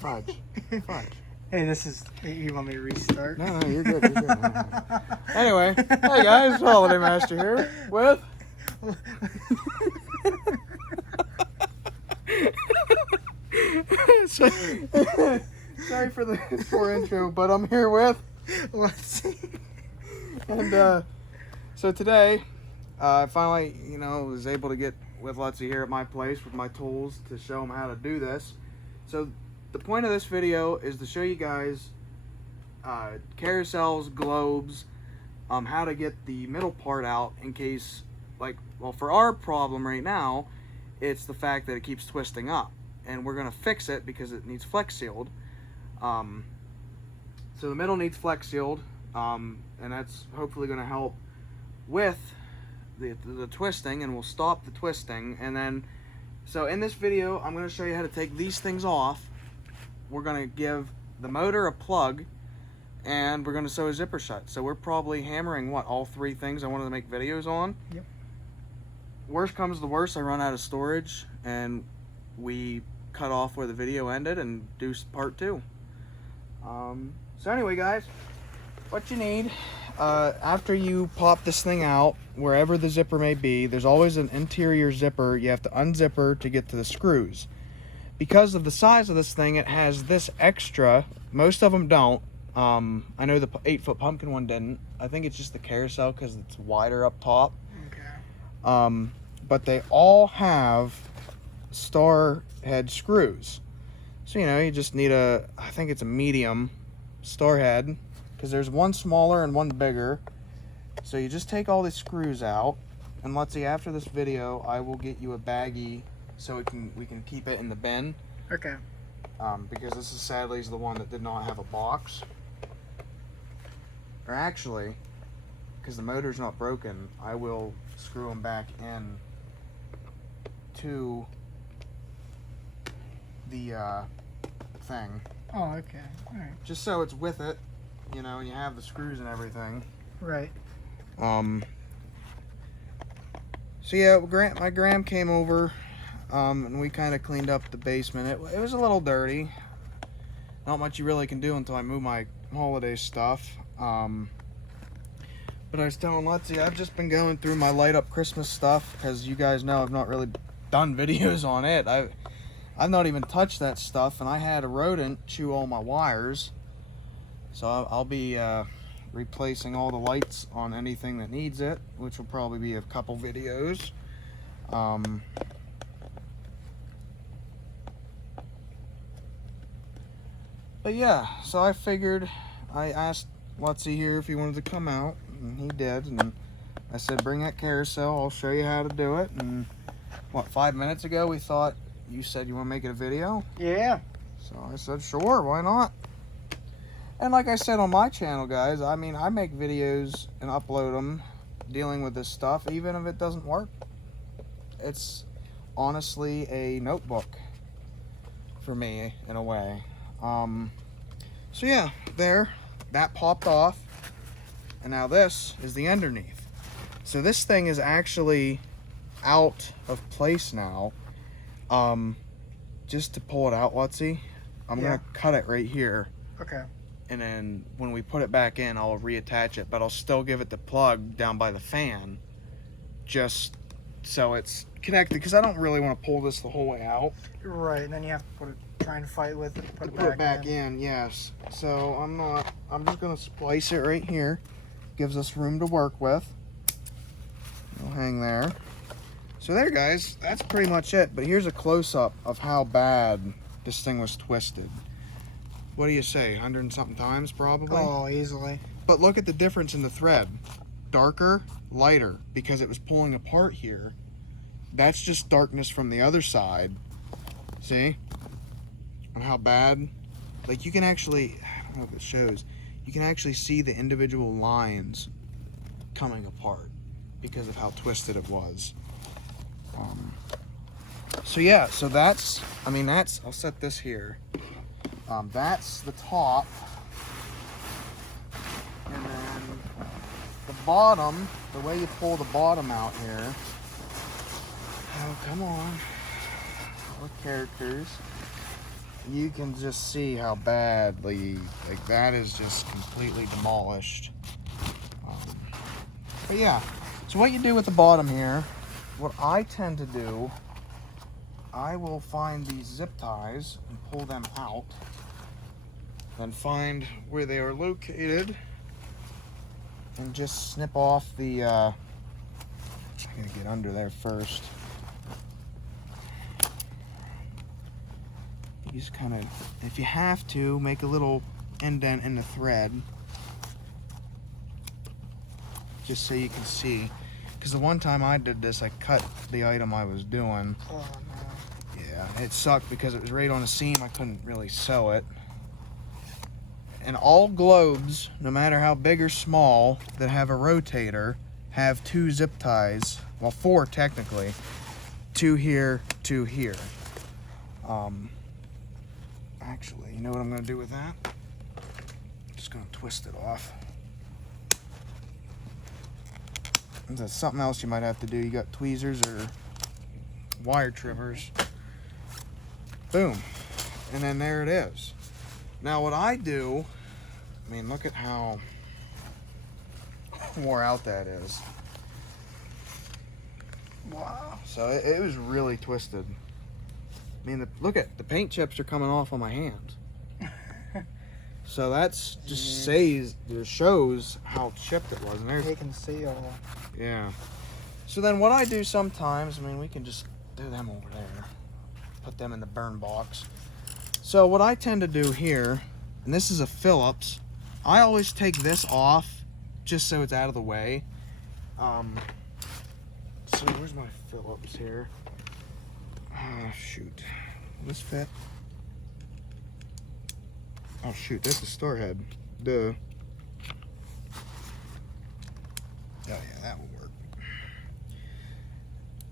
Fudge. Fudge. Hey, this is. You want me to restart? No, you're good. You're good. Anyway, hey guys, Holiday Master here with. Sorry for the poor intro, but I'm here with. Let's see. And so today, I finally, was able to get with Lutzy here at my place with my tools to show him how to do this. So the point of this video is to show you guys carousels, globes, how to get the middle part out in case, for our problem right now, it's the fact that it keeps twisting up. And we're going to fix it because it needs flex sealed. So the middle needs flex sealed, and that's hopefully going to help with the twisting, and will stop the twisting. And then, so in this video, I'm going to show you how to take these things off. We're going to give the motor a plug, and we're going to sew a zipper shut. So we're probably hammering, all three things I wanted to make videos on. Yep. Worst comes to worst, I run out of storage, and we cut off where the video ended and do part 2. So anyway, guys, what you need, after you pop this thing out, wherever the zipper may be, there's always an interior zipper you have to unzipper to get to the screws. Because of the size of this thing, it has this extra. Most of them don't. I know the 8-foot pumpkin one didn't. I think it's just the carousel because it's wider up top. Okay. But they all have star head screws. So, you just need I think it's a medium star head, because there's one smaller and one bigger. So you just take all these screws out, and let's see, after this video, I will get you a baggie so we can keep it in the bin. Okay. Because this is sadly the one that did not have a box. Or actually, because the motor's not broken, I will screw them back in to the thing. Oh, okay. All right. Just so it's with it, and you have the screws and everything. Right. So yeah, my Graham came over, and we kind of cleaned up the basement. It was a little dirty. Not much you really can do until I move my holiday stuff. But I was telling Lutzy, I've just been going through my light up Christmas stuff, because you guys know I've not really done videos on it. I've not even touched that stuff, and I had a rodent chew all my wires. So I'll be replacing all the lights on anything that needs it, which will probably be a couple videos. But yeah, so I figured, I asked Lutzy here if he wanted to come out, and he did, and I said, bring that carousel, I'll show you how to do it. And 5 minutes ago we thought, you said you want to make it a video? Yeah. So I said, sure, why not? And like I said on my channel, guys, I make videos and upload them dealing with this stuff, even if it doesn't work. It's honestly a notebook for me, in a way. So yeah, that popped off, and now this is the underneath. So this thing is actually out of place now. Just to pull it out, Lutzy, I'm gonna cut it right here. Okay. And then when we put it back in, I'll reattach it, but I'll still give it the plug down by the fan, just so it's connected, because I don't really want to pull this the whole way out. Right, and then you have to try and fight with it, put it back in. Yes. So I'm just gonna splice it right here. Gives us room to work with. It'll hang there. So there, guys, that's pretty much it. But here's a close-up of how bad this thing was twisted. What do you say, 100 and something times, probably? Oh, easily. But look at the difference in the thread. Darker, lighter, because it was pulling apart here. That's just darkness from the other side. See? And how bad? Like, you can actually, I don't know if it shows, you can actually see the individual lines coming apart because of how twisted it was. So yeah, so that's, I'll set this here. That's the top. And then the bottom, the way you pull the bottom out here. Oh, come on. With characters. you can just see how badly, like, that is just completely demolished. But yeah, so what you do with the bottom here, what I tend to do, I will find these zip ties and pull them out, then find where they are located, and just snip off the, I'm gonna get under there first. You just kind of, if you have to, make a little indent in the thread, just so you can see. Because the one time I did this, I cut the item I was doing. Oh no. Yeah, it sucked because it was right on a seam. I couldn't really sew it. And all globes, no matter how big or small, that have a rotator, have 2 zip ties. Well, 4 technically. 2 here, 2 here. Actually, you know what I'm gonna do with that? I'm just gonna twist it off. That's something else you might have to do. You got tweezers or wire trimmers. Boom. And then there it is. Now what I do, I mean, look at how wore out that is. Wow. So it was really twisted. I mean, look at the paint chips are coming off on my hands. So that's just shows how chipped it was. And there's, You can see all. yeah. So then what I do sometimes, I mean, we can just do them over there. Put them in the burn box. So what I tend to do here, and this is a Phillips, I always take this off just so it's out of the way. So where's my Phillips here? Shoot. Will this fit? Oh shoot, that's a star head. Duh. Oh yeah, that will work.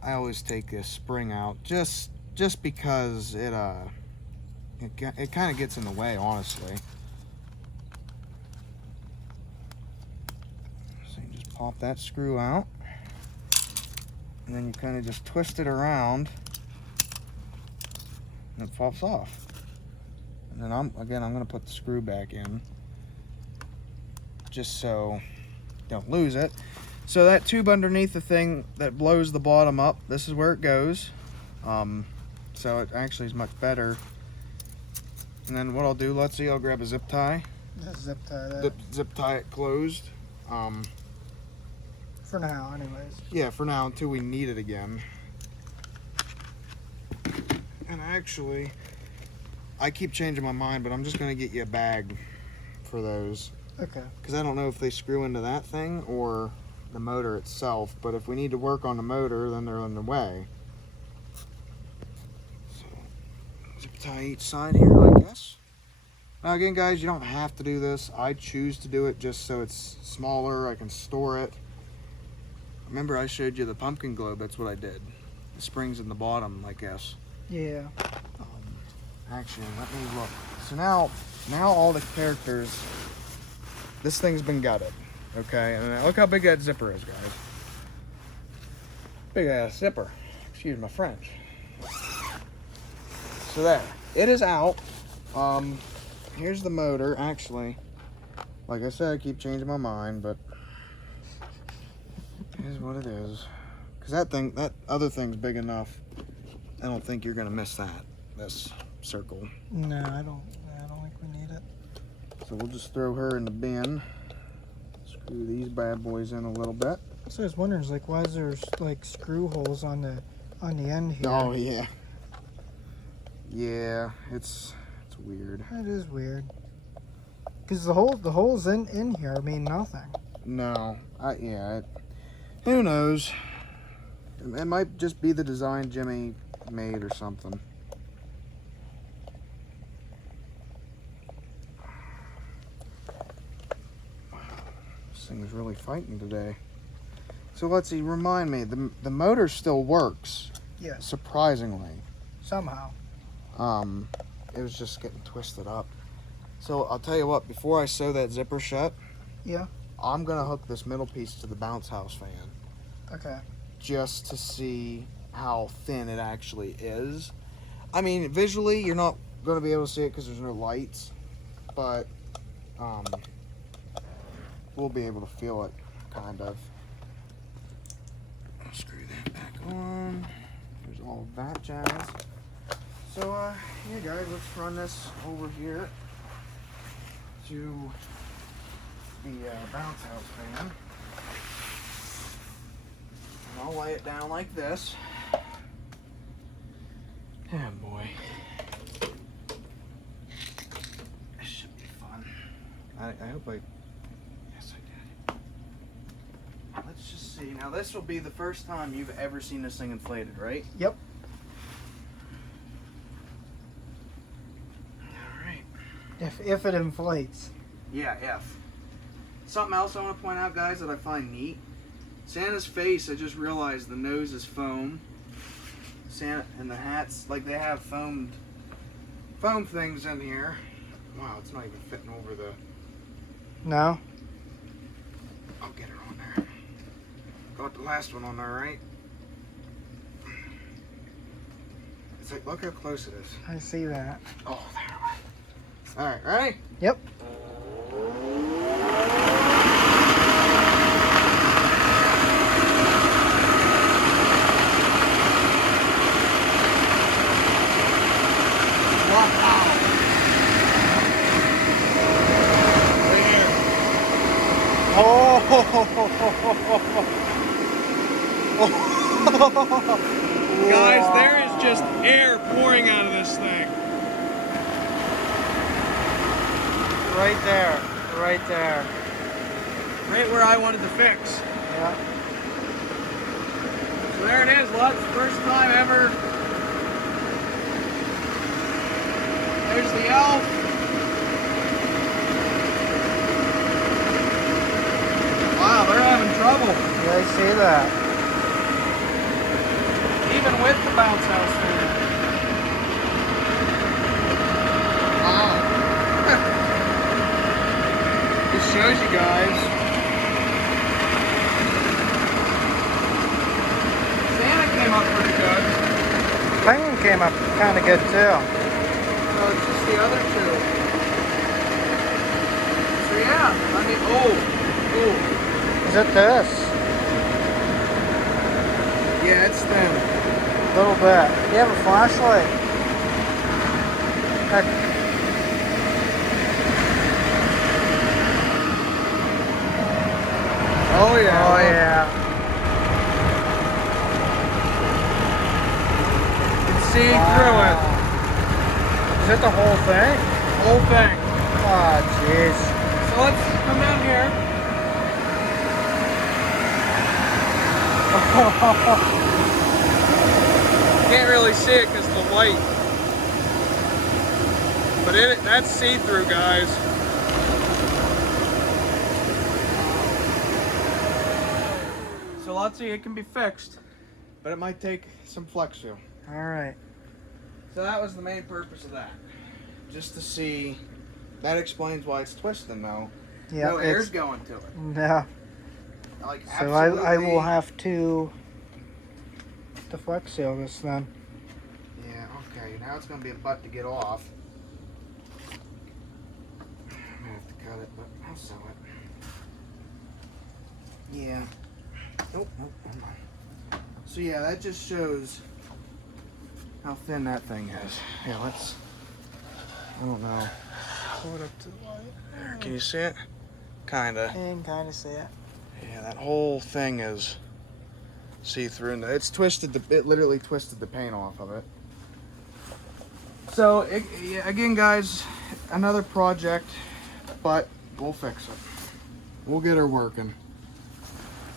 I always take this spring out just because it kind of gets in the way, honestly. So you just pop that screw out, and then you kind of just twist it around, and it pops off. And then I'm going to put the screw back in, just so you don't lose it. So that tube underneath the thing that blows the bottom up, this is where it goes. So it actually is much better. And then what I'll do, let's see, I'll grab a zip tie. Just zip tie that. Zip tie it closed. For now, anyways. Yeah, for now, until we need it again. And actually, I keep changing my mind, but I'm just going to get you a bag for those. Okay. Because I don't know if they screw into that thing or the motor itself, but if we need to work on the motor, then they're in the way. So, zip tie each side here, I guess. Now again, guys, you don't have to do this. I choose to do it just so it's smaller, I can store it. Remember I showed you the pumpkin globe, that's what I did. The springs in the bottom, I guess. Yeah. Actually, let me look. So now all the characters, this thing's been gutted, okay? And look how big that zipper is, guys. Big ass zipper. Excuse my French. So there, it is out. Here's the motor. Actually, like I said, I keep changing my mind, but it is what it is. Cause that other thing's big enough. I don't think you're gonna miss that. This circle. No, I don't think we need it. So we'll just throw her in the bin. Screw these bad boys in a little bit. So I was wondering, like, why is there like screw holes on the end here? Oh yeah. Yeah, it's weird. That is weird. Cause the holes in here mean nothing. No, who knows? It might just be the design Jimmy made or something. This thing is really fighting today. So let's see, remind me, the motor still works. Yes. Surprisingly. Somehow. It was just getting twisted up. So I'll tell you what, before I sew that zipper shut, Yeah. I'm gonna hook this middle piece to the bounce house fan Okay. just to see how thin it actually is. I mean, visually, you're not going to be able to see it because there's no lights, but we'll be able to feel it, kind of. I'll screw that back on. There's all of that jazz. So, yeah, guys, let's run this over here to the bounce house fan. And I'll lay it down like this. Oh boy. This should be fun. I hope I... Yes, I did. Let's just see. Now, this will be the first time you've ever seen this thing inflated, right? Yep. Alright. If it inflates. Yeah, if. Something else I want to point out, guys, that I find neat. Santa's face, I just realized the nose is foam. Santa and the hats, like they have foam things in here. Wow, it's not even fitting over the... No? I'll get her on there. Got the last one on there, right? It's like, look how close it is. I see that. Oh, there. Alright, ready? Yep. Guys, there is just air pouring out of this thing. Right there. Right there. Right where I wanted to fix. Yeah. So there it is, Lutz. First time ever. There's the elf. Wow, they're having trouble. Yeah, I see that. Even with the bounce house fan. Wow. Just shows you guys. Santa came up pretty good. Penguin came up kind of good too. So it's just the other two. So yeah, I mean, oh. Is it this? Yeah, it's thin. A little bit. You have a flashlight. Heck, Oh yeah. oh yeah. You can see through it. Is it the whole thing? Whole thing. Oh, jeez. So let's come down here. Can't really see it because of the light. But that's see-through, guys. So let's see, it can be fixed. But it might take some flex seal. All right. So that was the main purpose of that. Just to see. That explains why it's twisting though. Yeah. No air's going to it. Yeah. Like, So I will have to flex seal this then. Yeah, okay. Now it's going to be a butt to get off. I'm going to have to cut it, but I'll sew it. Yeah. Nope, hold on. So yeah, that just shows how thin that thing is. Yeah, let's... I don't know. Hold up to the light. Can you see it? Kinda. I can kind of see it. Yeah, that whole thing is see-through, and it's twisted. It literally twisted the paint off of it. So again, guys, another project, but we'll fix it. We'll get her working.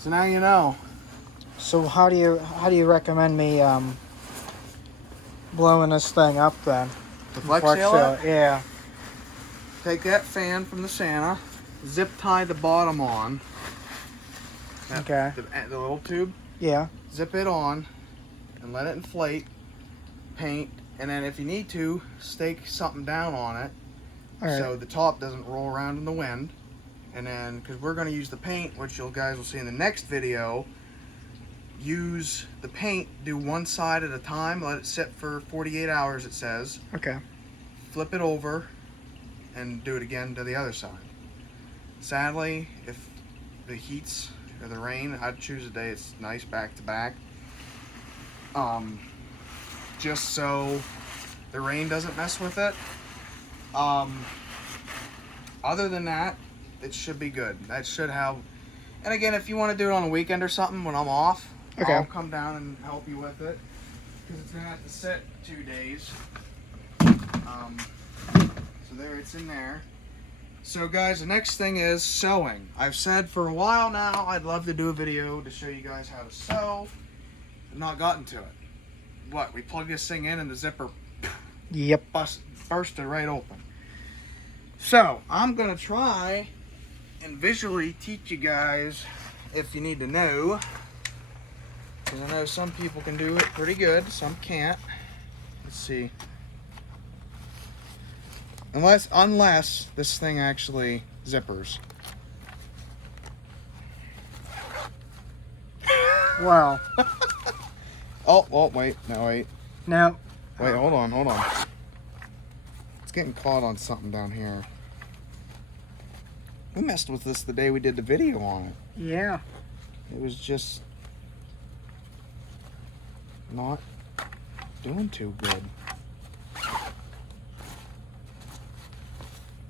So now you know. So how do you recommend me blowing this thing up then? The flex seal it? Yeah. Take that fan from the Santa, zip tie the bottom on. Okay. The little tube. Yeah. Zip it on and let it inflate, paint, and then if you need to, stake something down on it. All right. So the top doesn't roll around in the wind. And then, because we're going to use the paint, which you guys will see in the next video, use the paint, do one side at a time, let it sit for 48 hours, it says. Okay. flip it over and do it again to the other side. Sadly, if the heats or the rain, I'd choose a day it's nice back to back. Just so the rain doesn't mess with it. Other than that, it should be good. That should have, and again, if you want to do it on a weekend or something when I'm off, Okay. I'll come down and help you with it. Because it's going to have to sit 2 days. So there, it's in there. So guys, the next thing is sewing. I've said for a while now I'd love to do a video to show you guys how to sew. I've not gotten to it. What, we plug this thing in and the zipper Yep. bursted right open. So I'm going to try and visually teach you guys if you need to know. Because I know some people can do it pretty good, some can't. Let's see. Unless this thing actually zippers. Wow. Oh, wait, no, wait. Now. Wait, hold on. It's getting caught on something down here. We messed with this the day we did the video on it. Yeah. It was just not doing too good.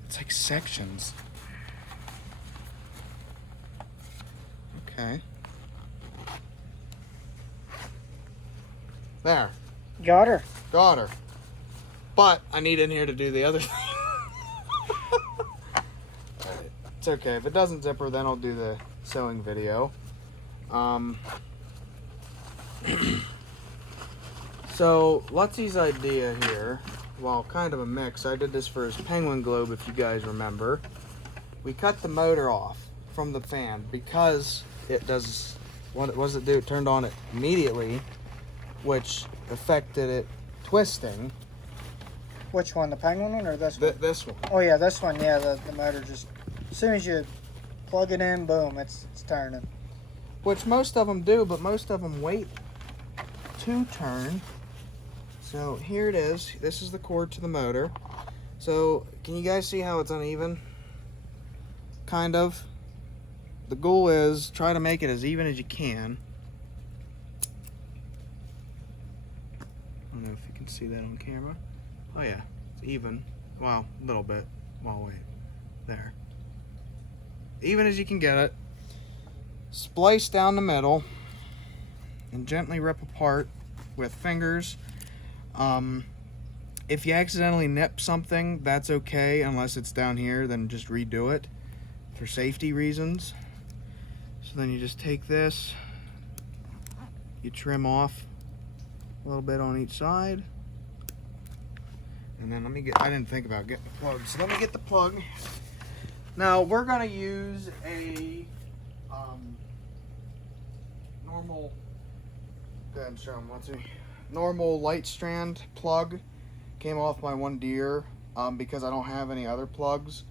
It's like sections. Okay. There. Got her. Got her. But I need in here to do the other thing. Alright. It's okay. If it doesn't zipper, then I'll do the sewing video. So, Lutzy's idea here, well, kind of a mix. I did this for his penguin globe, if you guys remember. We cut the motor off from the fan because it does, what does it do? It turned on it immediately, which affected it twisting. Which one? The penguin one or this one? This one. Oh yeah, this one. Yeah, the motor just, as soon as you plug it in, boom, it's turning. Which most of them do, but most of them wait to turn. So here it is. This is the cord to the motor. So can you guys see how it's uneven? Kind of. The goal is try to make it as even as you can. I don't know if you can see that on camera. Oh yeah, it's even. Well, a little bit. Well, wait. There. Even as you can get it. Splice down the middle and gently rip apart with fingers. If you accidentally nip something, that's okay, unless it's down here, then just redo it for safety reasons. So then you just take this, you trim off a little bit on each side, and then I didn't think about getting the plug, so let me get the plug. Now we're gonna use a normal, go ahead and show them, let's see. Normal light strand plug. Came off my one Deere because I don't have any other plugs.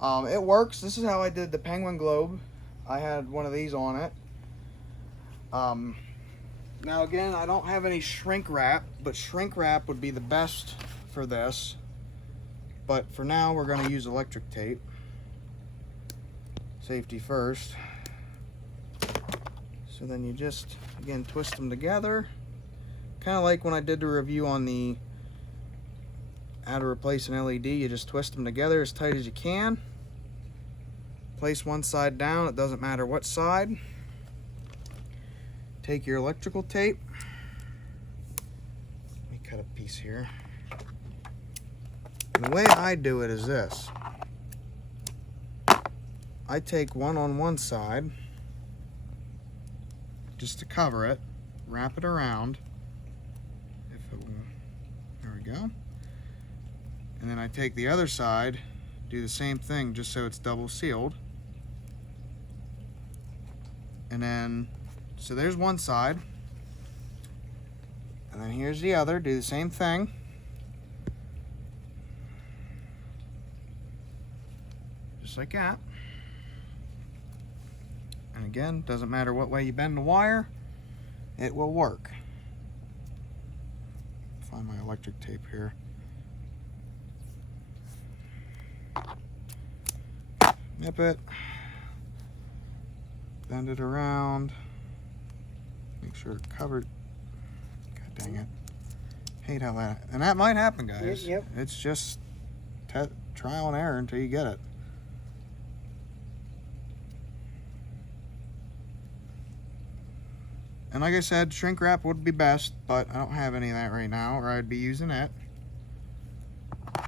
It works. This is how I did the penguin globe. I had one of these on it. Now again, I don't have any shrink wrap, but shrink wrap would be the best for this. But for now, we're going to use electric tape. Safety first. So then you just, again, twist them together. Kind of like when I did the review on the how to replace an LED, you just twist them together as tight as you can. Place one side down, it doesn't matter what side. Take your electrical tape. Let me cut a piece here. And the way I do it is this. I take one on one side, just to cover it, wrap it around. There we go. And then I take the other side, do the same thing just so it's double sealed. And then, so there's one side. And then here's the other, do the same thing. Just like that. And again, doesn't matter what way you bend the wire, it will work. Find my electric tape here. nip it, bend it around, make sure it's covered. God dang it. Hate how that, and that might happen, guys. Yep. It's just trial and error until you get it. And like I said, shrink wrap would be best, but I don't have any of that right now, or I'd be using it. Cut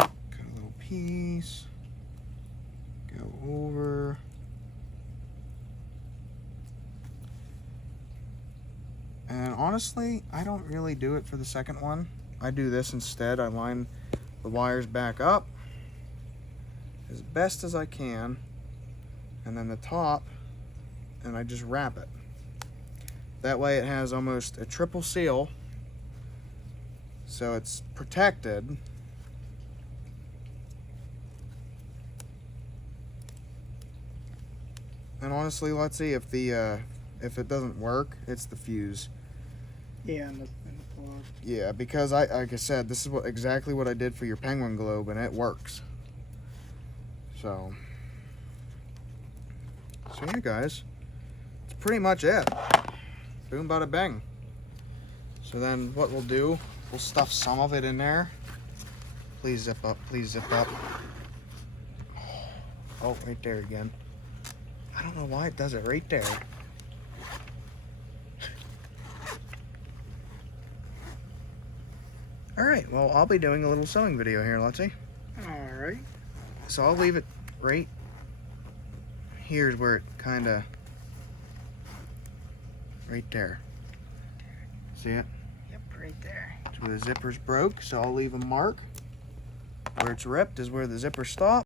a little piece, go over. And honestly, I don't really do it for the second one. I do this instead. I line the wires back up as best as I can, and then the top, and I just wrap it. That way it has almost a triple seal, so it's protected. And honestly, let's see if if it doesn't work, it's the fuse. Yeah, and the plug. Yeah, because like I said, this is exactly what I did for your penguin globe, and it works. So yeah, guys, that's pretty much it. Boom, bada bang. So then what we'll do, we'll stuff some of it in there. Please zip up, please zip up. Oh, right there again. I don't know why it does it right there. Alright, well, I'll be doing a little sewing video here, let's see. Alright. So I'll leave it right here's where it kind of, right there. See it? Yep, right there. It's where the zipper's broke, so I'll leave a mark. Where it's ripped is where the zipper stopped.